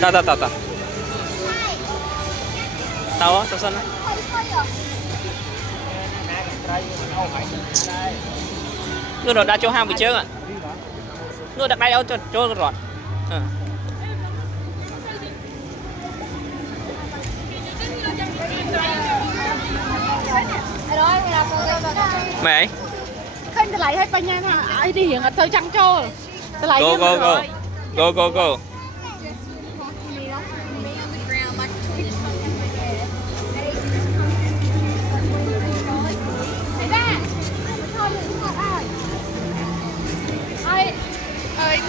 ta tao á tao xanh á nước rồi đã cho ham bị chớ à nước đặt đây đâu cho rồi mày khinh lại hay bao nhiêu hả ai đi hiện ở sơ trăng cho lại go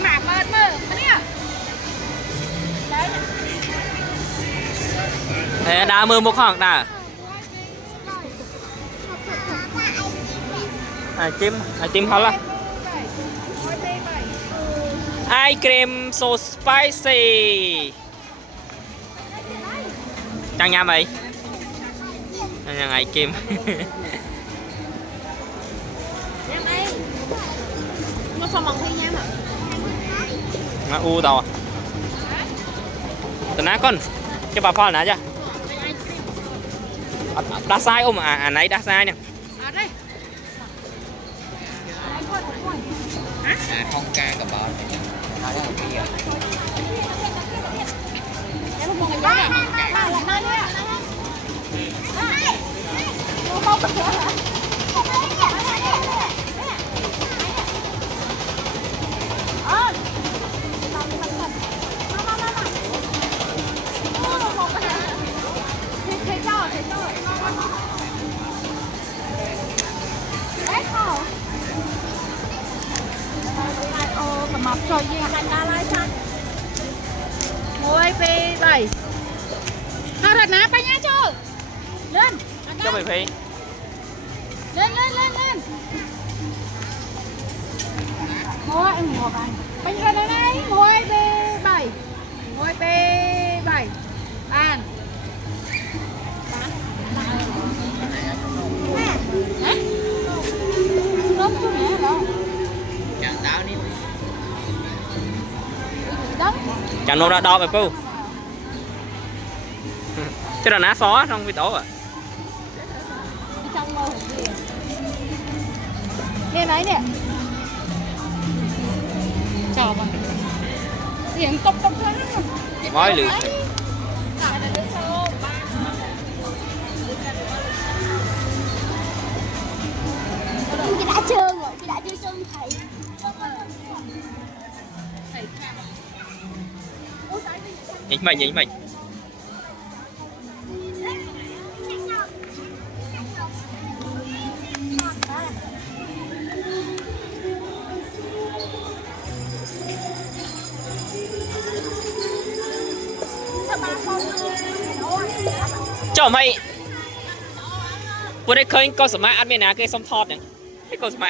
mạc mơ nè đa mưa một khoảng nè ai tim hết là ice cream so spicy chẳng nha mày nhà ngày kim nó không bằng thi nha mà u tao từ nãy con cho bà Paul nãy chưa đá sai ôm nãy đá sai nè không ca cả bờ nói là bây giờ mập rồi gì hành đa lai xanh ngồi về bảy hai lần nè bay nha chưa lên cho mày phi lên ngồi em ngồi bay bay ra đây ngồi về bảy an hả rớt chú mẹ đó chẳng tao đi chẳng nó đã đo mày phu chứ là ná xó trong cái tổ à nè đấy nè chào mà tiếng tốc thôi nói lử chị đã trơn rồi, chị đã chưa trơn thầy. nhìn mày cho mày vừa đây khơi có sớm ăn miếng nào cái xong thọt này cái có sớm